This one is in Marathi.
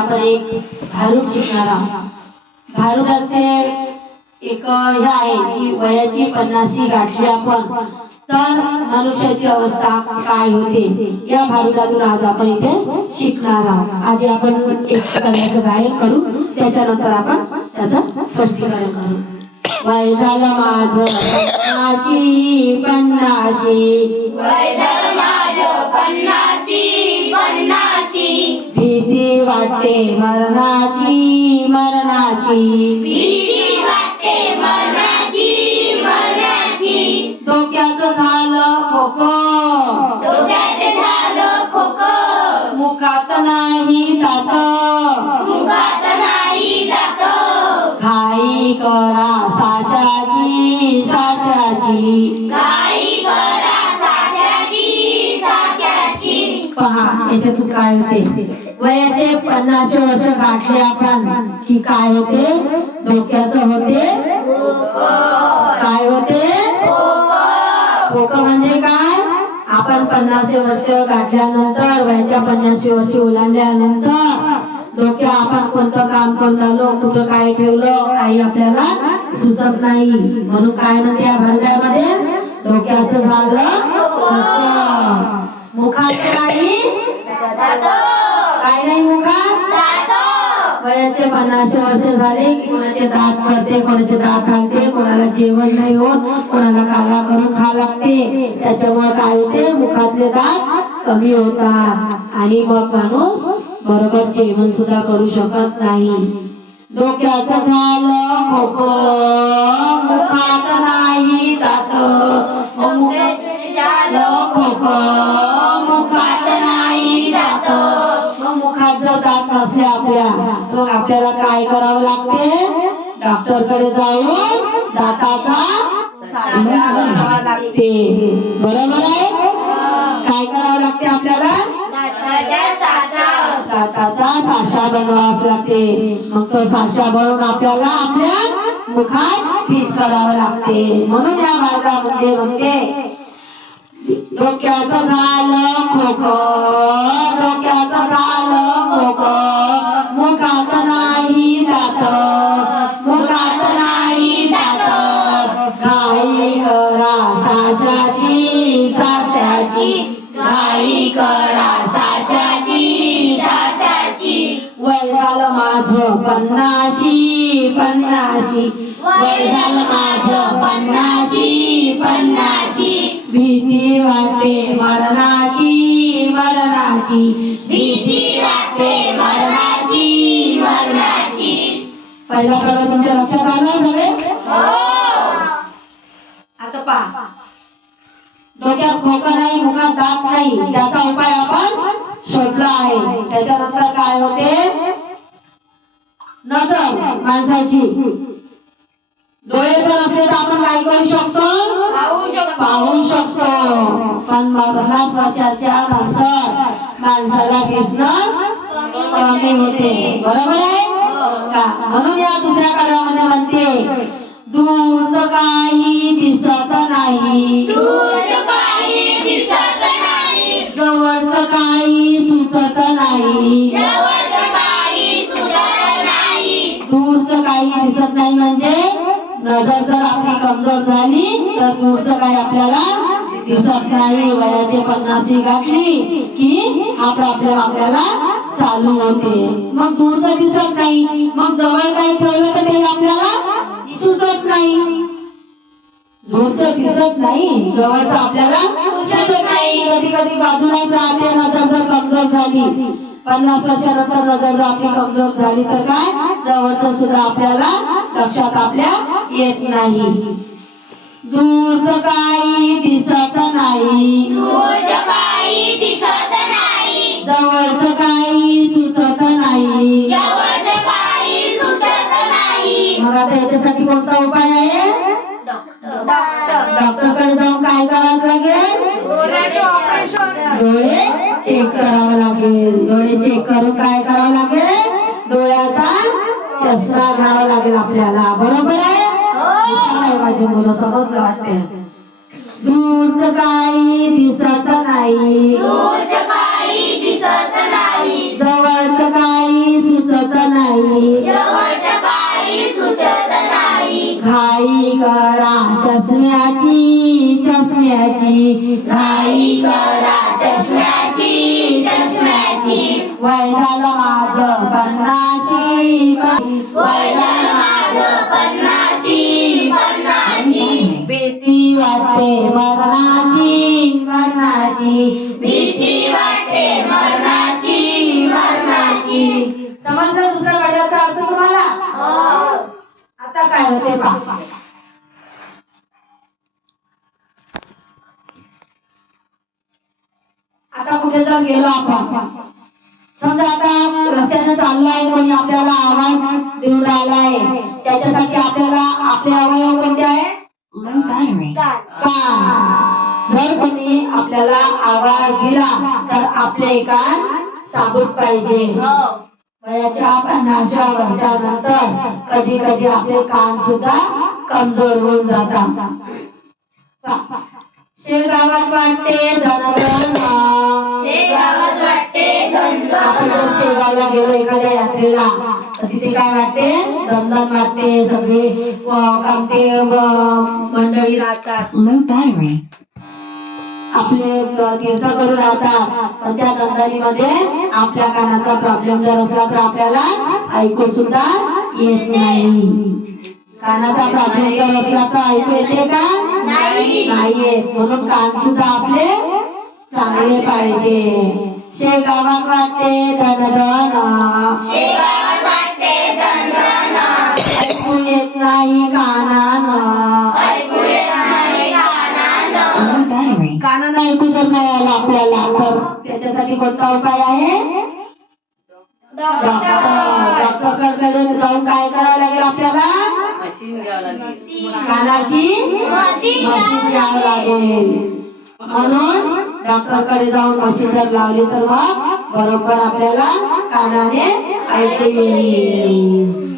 आपण एक भारूड शिकणार आहोत. भारुडाचे एक हे आहे की वयाची 50शी गाठली आपण तर मनुष्याची अवस्था काय होते या भारुडातून आज आपण इथे शिकणार आहोत. आधी आपण एक कण्याचं गायन करू, त्याच्यानंतर आपण त्याचं स्पष्टीकरण करू. वय झालं माझं 50शी, वय झालं माझं 50शी, भीती वाटते मरणाची, भीती वाटते मरणाची, डोक्याचं झालं खोकं, डोक्याचे झालं खोकं, मुखात नाही दात, मुखात नाही जात, घाई करा साच्याची, घाई करा साच्याची. पहा याच्यातून काय होते. वयाचे 50 वर्ष गाठले आपण की काय होते, डोक्याचं होते काय होते खोकं. म्हणजे काय, आपण 50 वर्ष गाठल्यानंतर वयाच्या 50 वर्ष ओलांडल्यानंतर डोक्या आपण कोणतं काम करून आलो, कुठं काय ठेवलं काही आपल्याला सुचत नाही. म्हणून काय म्हणते या भारुडामध्ये, डोक्याचं झालं खोकं, मुखात नाही काय नाही मुखात. वयाचे 50 वर्ष झाले की कोणाचे दात पडते, कोणाचे दात हालते, कोणाला जेवण नाही होत, कोणाला काला करून खा लागते. त्याच्यामुळे काय होते, मुखातले दात कमी होतात आणि मग माणूस बरोबर जेवण सुद्धा करू शकत नाही. डोक्याचं झालं खोकं, मुखात नाही दात, झालं खोकं, मुखात नाही दात. मग मुखात जर दात नसले आपल्या, मग आपल्याला काय करावं लागते, डॉक्टर कडे जाऊन दाताचा साचा बसवावा लागते. बरोबर आहे, काय करावं लागते आपल्याला, दाताचा साचा बनवावा लागते. मग तो साचा बनवून आपल्याला आपल्या मुखात फिट करावं लागते. म्हणून या भागामध्ये म्हणते डोक्याचं झालं खोकं, डोक्याचं झालं खोकं, मुखात नाही दात, मुखात नाही दात, घाई करा साच्याची, घाई करा साच्याची. वय झालं माझं 50शी, वय झालं माझं 50शी, भीती वाटते मरणाची, भीती वाटते मरणाची. पहिला प्रकार तुमच्या लक्षात आलं सगळे. आता पहा, डोक्यात खोकं नाही, मुखात दात नाही, त्याचा उपाय आपण शोधला आहे. त्याच्यानंतर काय होते, नजर माणसाची, डोळे जर असले तर आपण काय करू शकतो, पाहू शकतो. पण 50 वर्षाच्या नंतर माणसाला दिसणं कमी होते. बरोबर आहे का. म्हणून या दुसऱ्या काळामध्ये म्हणते दूरचं काही दिसत नाही, जवळचं काही सुचत नाही. दूरचं काही दिसत नाही म्हणजे नजर जर आपली कमजोर झाली तर दूरचं काही आपल्याला दिसत नाही. वयाचे 50 गाठली की हा प्रॉब्लेम आपल्याला चालू होते. मग दूरचं दिसत नाही, मग जवळ काही ठेवलं तर ते आपल्याला सुचत नाही. दूरचं दिसत नाही, जवळचं आपल्याला सुचत नाही. कधी कधी बाजूलाच राहते नजर जर कमजोर झाली. 50 वर्षानंतर नजर जर आपली कमजोर झाली तर काय, जवळचं सुद्धा आपल्याला लक्षात आपल्या येत नाही. दूरचं काही दिसत नाही, जवळचं काही सुचत नाही. मग आता याच्यासाठी कोणता उपाय आहे, डॉक्टर कडे जाऊन काय करावं लागेल, डोळे चेक करावं लागेल. डोळे चेक करून काय करावं लागेल, डोळ्याचा चष्मा घ्यावा लागेल आपल्याला. बरोबर आहे, माझे मुलं समजलं वाटते. दूरचं काही दिसत नाही, जवळचं काही झालं माझं 50. वय झालं माझं 50. भीती वाटते मरणाची. भीती वाटते मरणाची. समजलं दुसऱ्या गड्याचा अर्थ तुम्हाला? आता काय होते पहा. आता कुठे जर गेलो आपण, समजा आता रस्त्याने चाललाय, कोणी आपल्याला आवाज देऊन राहिलाय, त्याच्यासाठी आपल्याला आपले अवयव कोणते आहे? कान. जर कोणी आपल्याला आवाज दिला तर आपले कान साबूत पाहिजे. वयाच्या 50 वर्षानंतर कधी कधी आपले कान सुद्धा कमजोर होऊन जातात. शेगावात वाटते दणदण. शेगावात वाटते दणदण. आपण जर शेगावला गेलो एखाद्या यात्रेला तर तिथे काय वाटते? दणदण वाटते. सगळे कामते मंडळी राहतात, आपले तीर्थ करून राहतात, पण त्या दणदणीमध्ये आपल्या कानाचा प्रॉब्लेम जर असला तर आपल्याला ऐकू सुद्धा येत नाही. कानाचा प्रॉब्लेम जर असला तर ऐकू येते का? नाही येत. म्हणून कान सुद्धा आपले चांगले पाहिजे. शेगावात वाटते दणदण. शेगावात वाटते दणदण. ऐकू येत नाही कानानं. ऐकू येत नाही कानानं. कानानं ऐकू जर नाही आलं आपल्याला तर त्याच्यासाठी कोणता उपाय आहे? डॉक्टरकडे जाऊन काय करावं लागेल आपल्याला? कानाची मशीन घ्यावं लागेल. म्हणून डॉक्टरकडे जाऊन मशीन जर लावली तर मग बरोबर आपल्याला कानाने ऐकू येईल.